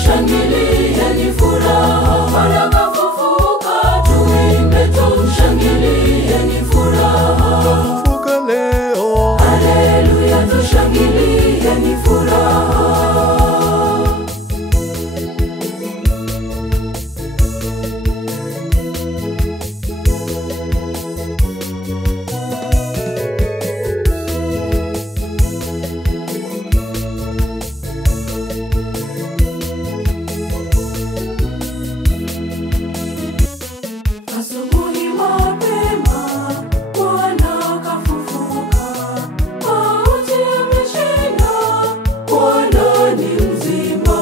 tushangilieni furaha. Bwana kafufuka, tuimbe tumshangilieni furaha. Kafufuka leo, haleluya, tushangilieni furaha. Asubuhi mapema Bwana kafufuka, mauti yameshinda, Bwana ni mzima.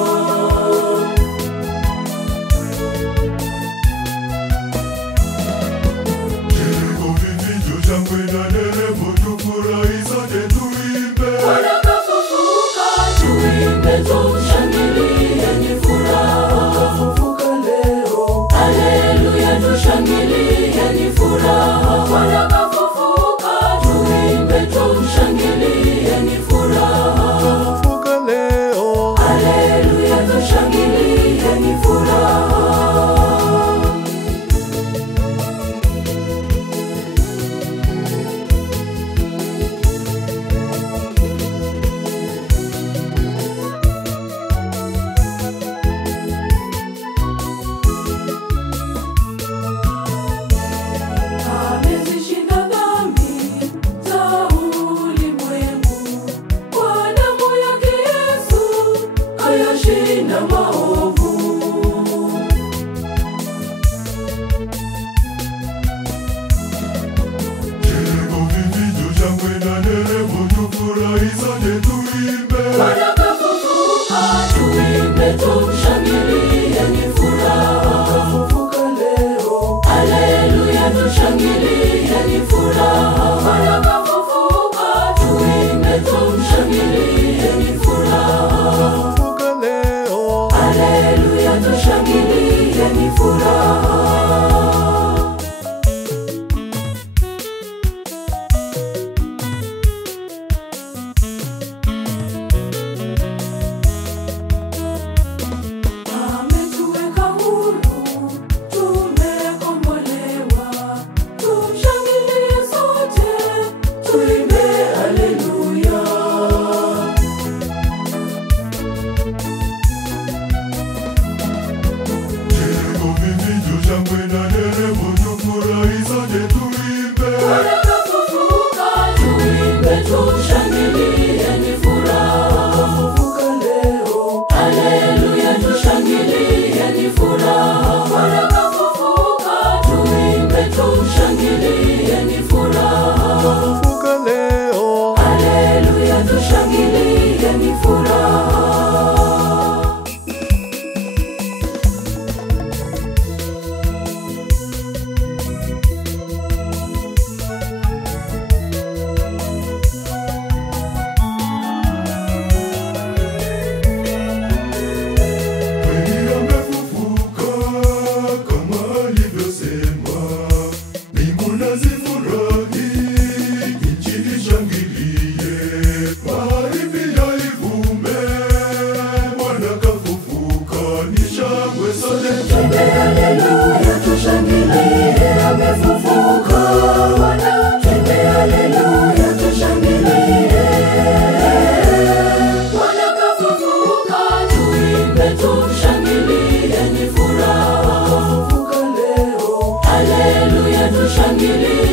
Jericho vifijo shangwe na nderemo, tufurahi sote tuimbe. Bwana kafufuka, tuimbe tumshangilieni furaha. Kafufuka leo, haleluya, tushangilieni furaha. Bwana kafufuka, tuimbe tumshangilieni furaha. Kafufuka leo, haleluya, tushangilieni furaha. Amezishinda dhambi za ulimwengu, kwa damu yake Yesu kayashinda maovu. Jericho vifijo shangwe na nderemo, tufurahi sote tuimbe. Bwana kafufuka, tuimbe tumshangilieni furaha. Kafufuka leo, haleluya, tushangilieni furaha. Bwana kafufuka, tuimbe tumshangilieni furaha. Kafufuka leo, haleluya, tushangilieni furaha. Ametuweka huru, tumekombolewa, tumshangilie sote, tuimbe haleluya. Jericho vifijo shangwe na nderemo, tufurahi sote tuimbe. Bwana kafufuka, tuimbe tumshangilieni furaha. Kafufuka leo, haleluya, tushangilieni furaha. Bwana kafufuka, tuimbe tumshangilieni furaha. Kafufuka leo, haleluya, tushangilieni furaha. kweli amefufuka kama alivyosema. Mbingu na zifurahi, nchi ishangilie, bahari pia ivume. Bwana kafufuka, ni shangwe sote Tuimbe haleluya, tushangilie, amefufuka Bwana. Tuimbe haleluya, tushangilie, Bwana kafufuka. Tuimbe tumshangilieni furaha. Kafufuka leo, haleluya, tushangilie.